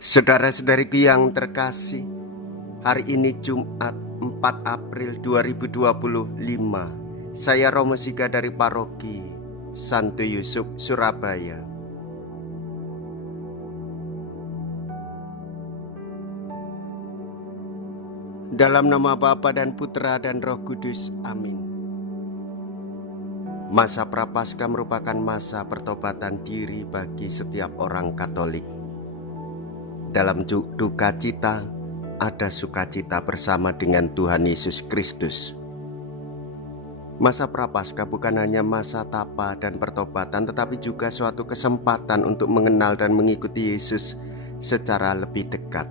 Saudara-saudariku yang terkasih, hari ini Jumat 4 April 2025. Saya Romo Siga dari Paroki Santo Yusuf, Surabaya. Dalam nama Bapa dan Putra dan Roh Kudus, amin. Masa Prapaskah merupakan masa pertobatan diri bagi setiap orang Katolik. Dalam duka cita, ada sukacita bersama dengan Tuhan Yesus Kristus. Masa Prapaskah bukan hanya masa tapa dan pertobatan, tetapi juga suatu kesempatan untuk mengenal dan mengikuti Yesus secara lebih dekat.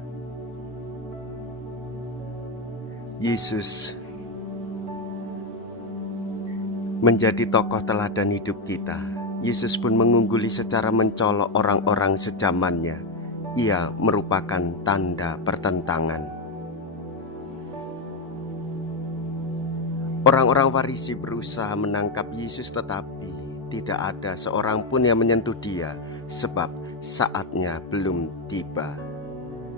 Yesus menjadi tokoh teladan hidup kita. Yesus pun mengungguli secara mencolok orang-orang sezamannya. Ia merupakan tanda pertentangan. Orang-orang Farisi berusaha menangkap Yesus, tetapi tidak ada seorang pun yang menyentuh dia, sebab saatnya belum tiba.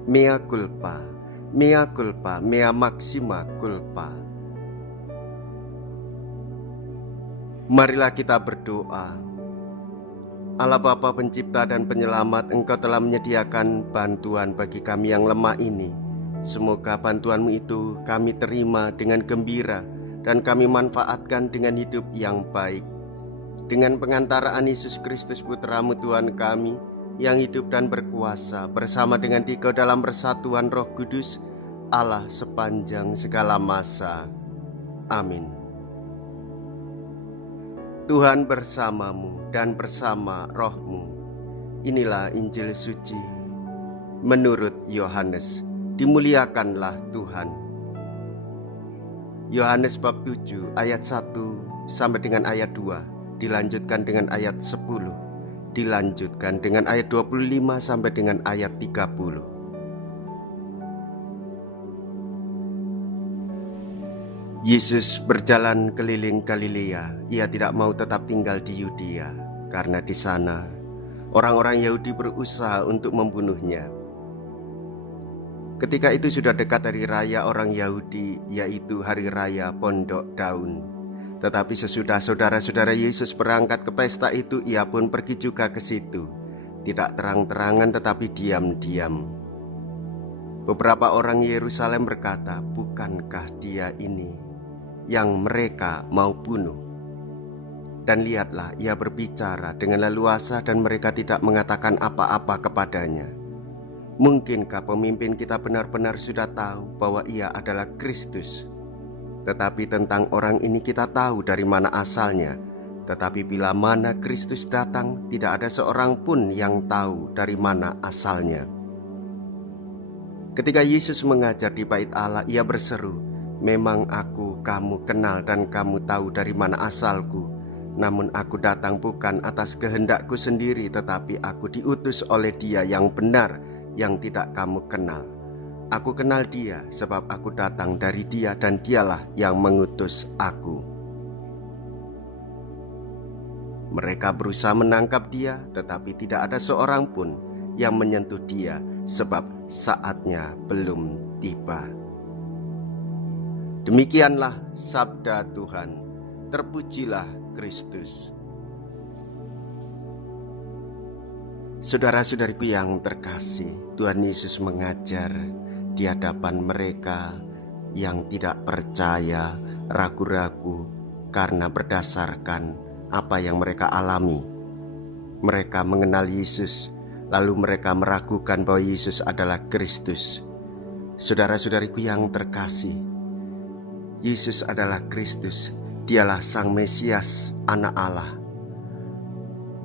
Mea culpa, mea culpa, mea maxima culpa. Marilah kita berdoa. Allah Bapa Pencipta dan Penyelamat, Engkau telah menyediakan bantuan bagi kami yang lemah ini. Semoga bantuan-Mu itu kami terima dengan gembira dan kami manfaatkan dengan hidup yang baik. Dengan pengantaraan Yesus Kristus Putra-Mu Tuhan kami, yang hidup dan berkuasa bersama dengan Dikau dalam persatuan Roh Kudus, Allah sepanjang segala masa. Amin. Tuhan bersamamu dan bersama rohmu. Inilah Injil suci menurut Yohanes. Dimuliakanlah Tuhan. Yohanes bab 7 ayat 1 sampai dengan ayat 2, dilanjutkan dengan ayat 10, dilanjutkan dengan ayat 25 sampai dengan ayat 30. Yesus berjalan keliling Galilea. Ia tidak mau tetap tinggal di Yudea, karena di sana orang-orang Yahudi berusaha untuk membunuhnya. Ketika itu sudah dekat hari raya orang Yahudi, yaitu hari raya Pondok Daun. Tetapi sesudah saudara-saudara Yesus berangkat ke pesta itu, ia pun pergi juga ke situ. Tidak terang-terangan tetapi diam-diam. Beberapa orang Yerusalem berkata, "Bukankah dia ini yang mereka mau bunuh?" Dan lihatlah, ia berbicara dengan leluasa dan mereka tidak mengatakan apa-apa kepadanya. Mungkinkah pemimpin kita benar-benar sudah tahu bahwa ia adalah Kristus? Tetapi tentang orang ini kita tahu dari mana asalnya. Tetapi bila mana Kristus datang, tidak ada seorang pun yang tahu dari mana asalnya. Ketika Yesus mengajar di bait Allah, ia berseru, "Memang aku kamu kenal dan kamu tahu dari mana asalku. Namun aku datang bukan atas kehendakku sendiri, tetapi aku diutus oleh Dia yang benar, yang tidak kamu kenal. Aku kenal Dia sebab aku datang dari Dia dan Dialah yang mengutus aku." Mereka berusaha menangkap Dia, tetapi tidak ada seorang pun yang menyentuh Dia, sebab saatnya belum tiba. Demikianlah sabda Tuhan. Terpujilah Kristus. Saudara-saudariku yang terkasih, Tuhan Yesus mengajar di hadapan mereka yang tidak percaya, ragu-ragu karena berdasarkan apa yang mereka alami. Mereka mengenal Yesus, lalu mereka meragukan bahwa Yesus adalah Kristus. Saudara-saudariku yang terkasih, Yesus adalah Kristus. Dialah Sang Mesias, Anak Allah.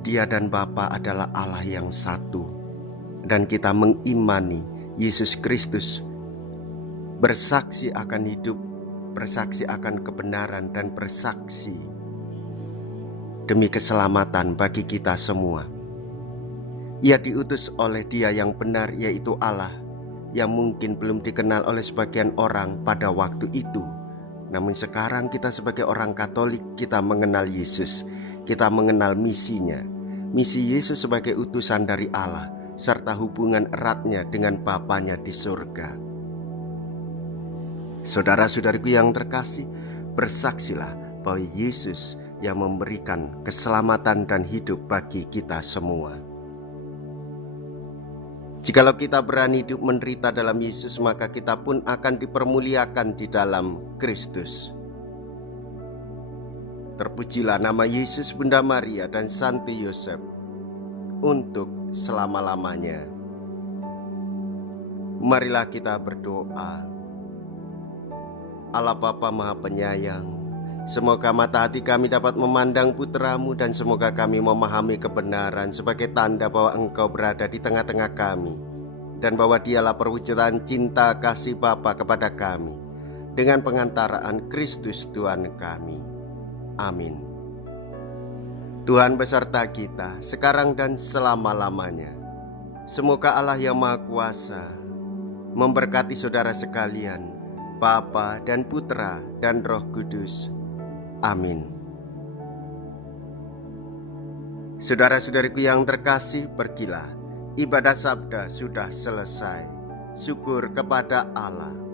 Dia dan Bapa adalah Allah yang satu. Dan kita mengimani Yesus Kristus bersaksi akan hidup, bersaksi akan kebenaran, dan bersaksi demi keselamatan bagi kita semua. Ia diutus oleh Dia yang benar, yaitu Allah, yang mungkin belum dikenal oleh sebagian orang pada waktu itu. Namun sekarang kita sebagai orang Katolik, kita mengenal Yesus. Kita mengenal misinya. Misi Yesus sebagai utusan dari Allah serta hubungan eratnya dengan Bapanya di surga. Saudara-saudariku yang terkasih, bersaksilah bahwa Yesus yang memberikan keselamatan dan hidup bagi kita semua. Jikalau kita berani hidup menderita dalam Yesus, maka kita pun akan dipermuliakan di dalam Kristus. Terpujilah nama Yesus, Bunda Maria, dan Santo Yosef untuk selama-lamanya. Marilah kita berdoa. Allah Bapa Maha Penyayang, semoga mata hati kami dapat memandang putra-Mu, dan semoga kami memahami kebenaran sebagai tanda bahwa Engkau berada di tengah-tengah kami, dan bahwa Dialah perwujudan cinta kasih Bapa kepada kami, dengan pengantaraan Kristus Tuhan kami. Amin. Tuhan beserta kita sekarang dan selama-lamanya. Semoga Allah yang Maha Kuasa memberkati saudara sekalian, Bapa dan Putra dan Roh Kudus. Amin. Saudara-saudariku yang terkasih, pergilah. Ibadah sabda sudah selesai. Syukur kepada Allah.